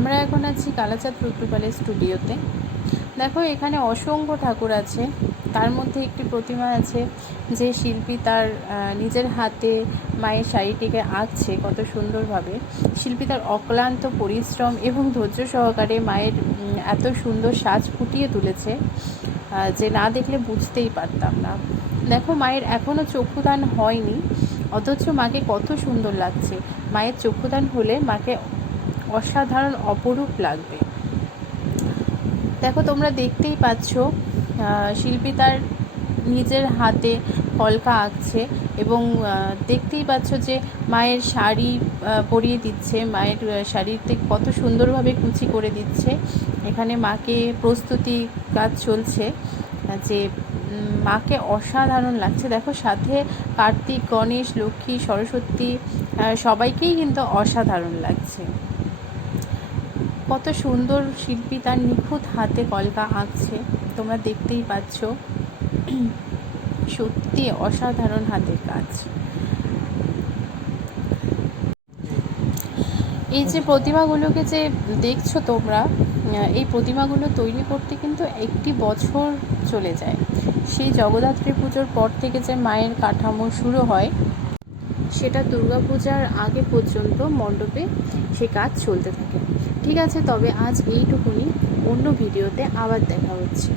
আমরা এখন আছি কালাচাঁদ রুদ্রপালের স্টুডিওতে। দেখো এখানে অসংখ্য ঠাকুর আছে, তার মধ্যে একটি প্রতিমা আছে যে শিল্পী তার নিজের হাতে মায়ের শাড়িটিকে আঁকছে কত সুন্দরভাবে। শিল্পী তার অক্লান্ত পরিশ্রম এবং ধৈর্য সহকারে মায়ের এত সুন্দর সাজ ফুটিয়ে তুলেছে যে না দেখলে বুঝতেই পারতাম না। দেখো মায়ের এখনও চক্ষুদান হয়নি, অথচ মাকে কত সুন্দর লাগছে। মায়ের চক্ষুদান হলে মাকে অসাধারণ অপরূপ লাগবে। দেখো তোমরা দেখতেই পাচ্ছ শিল্পী তার নিজের হাতে কলকা আঁকছে এবং দেখতেই পাচ্ছ যে মায়ের শাড়ি পরিয়ে দিচ্ছে, মায়ের শাড়িতে কত সুন্দরভাবে কুচি করে দিচ্ছে। এখানে মাকে প্রস্তুতি কাজ চলছে যে মাকে অসাধারণ লাগছে। দেখো সাথে কার্তিক, গণেশ, লক্ষ্মী, সরস্বতী সবাইকেই কিন্তু অসাধারণ লাগছে। কত সুন্দর শিল্পী তার নিখুঁত হাতে কলকা আঁকছে, তোমরা দেখতেই পাচ্ছ। সত্যি অসাধারণ হাতের কাজ। এই যে প্রতিমাগুলোকে যে দেখছো তোমরা, এই প্রতিমাগুলো তৈরি করতে কিন্তু 1 বছর চলে যায়। সেই জগদ্ধাত্রী পুজোর পর থেকে যে মায়ের কাঠামো শুরু হয়, সেটা দুর্গাপূজার আগে পর্যন্ত মণ্ডপে সে কাজ চলতে থাকে। ঠিক আছে, তবে আজ এইটুকুনি। অন্য ভিডিওতে আবার দেখা হচ্ছে।